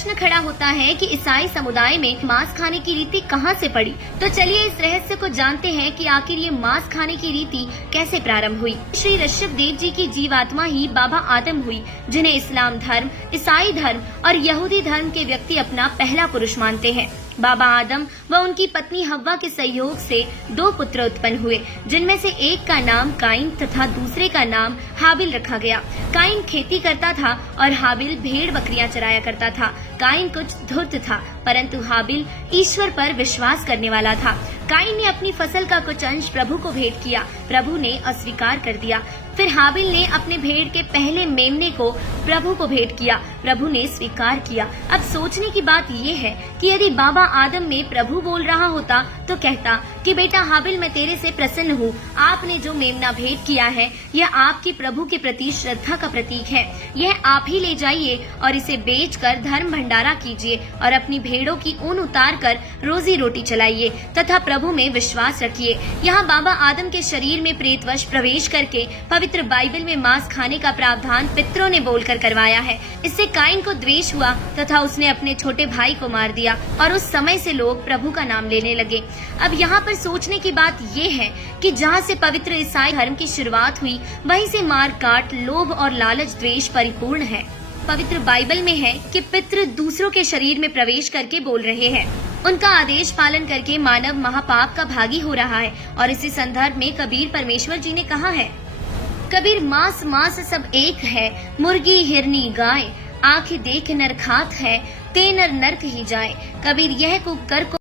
प्रश्न खड़ा होता है कि ईसाई समुदाय में मांस खाने की रीति कहां से पड़ी। तो चलिए इस रहस्य को जानते हैं कि आखिर ये मांस खाने की रीति कैसे प्रारंभ हुई। श्री ऋषभ देव जी की जीवात्मा ही बाबा आदम हुई, जिन्हें इस्लाम धर्म, ईसाई धर्म और यहूदी धर्म के व्यक्ति अपना पहला पुरुष मानते हैं। बाबा आदम व उनकी पत्नी हव्वा के सहयोग से 2 पुत्र उत्पन्न हुए, जिनमें से एक का नाम काइन तथा दूसरे का नाम हाबिल रखा गया। काइन खेती करता था और हाबिल भेड़ बकरियां चराया करता था। काइन कुछ धूर्त था, परंतु हाबिल ईश्वर पर विश्वास करने वाला था। काइन ने अपनी फसल का कुछ अंश प्रभु को भेंट किया, प्रभु ने अस्वीकार कर दिया। फिर हाबिल ने अपने भेड़ के पहले मेमने को प्रभु को भेंट किया, प्रभु ने स्वीकार किया। अब सोचने की बात ये है कि यदि बाबा आदम में प्रभु बोल रहा होता तो कहता कि बेटा हाबिल, मैं तेरे से प्रसन्न हूँ। आपने जो मेमना भेंट किया है यह आपकी प्रभु के प्रति श्रद्धा का प्रतीक है। यह आप ही ले जाइए और इसे बेचकर धर्म भंडारा कीजिए और अपनी भेड़ों की ऊन उतार कर रोजी रोटी चलाइए तथा प्रभु में विश्वास रखिए। यहाँ बाबा आदम के शरीर में प्रेतवश प्रवेश करके पवित्र बाइबल में मांस खाने का प्रावधान पितरों ने बोलकर करवाया है। इससे काइन को द्वेष हुआ तथा उसने अपने छोटे भाई को मार दिया और उस समय से लोग प्रभु का नाम लेने लगे। अब यहाँ पर सोचने की बात ये है कि जहाँ से पवित्र ईसाई धर्म की शुरुआत हुई, वहीं से मार काट, लोभ और लालच, द्वेष परिपूर्ण है। पवित्र बाइबल में है कि पितृ दूसरों के शरीर में प्रवेश करके बोल रहे हैं। उनका आदेश पालन करके मानव महापाप का भागी हो रहा है। और इसी संदर्भ में कबीर परमेश्वर जी ने कहा है, कबीर मांस मांस सब एक है, मुर्गी हिरनी गाय, आँख देख नर खात है, ते नर नरक ही जाए। कबीर यह कुकर को